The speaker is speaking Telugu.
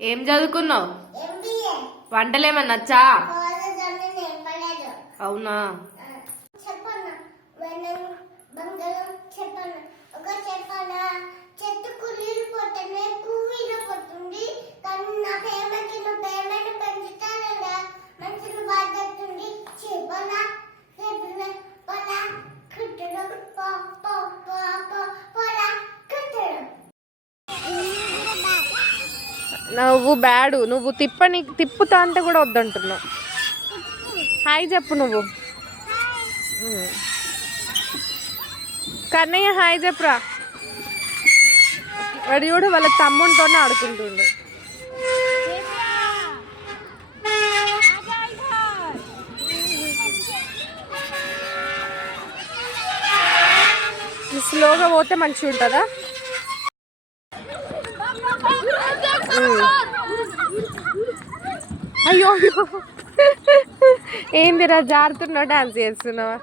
ఏం చదువుకున్నావు? వంటలేమన్నా వచ్చా? అవునా? నువ్వు బ్యాడు, నువ్వు తిప్పుతా అంటే కూడా వద్దంటున్నావు. హాయ్ చెప్పు నువ్వు. కన్నయ్య హాయ్ చెప్పురా. వాడు చూడు వాళ్ళ తమ్మునితోనే ఆడుకుంటుండు. స్లోగా పోతే మంచిగా ఉంటుందా? అయ్యో ఏందిరా జారుతున్నావు, డాన్స్ చేస్తున్నావా?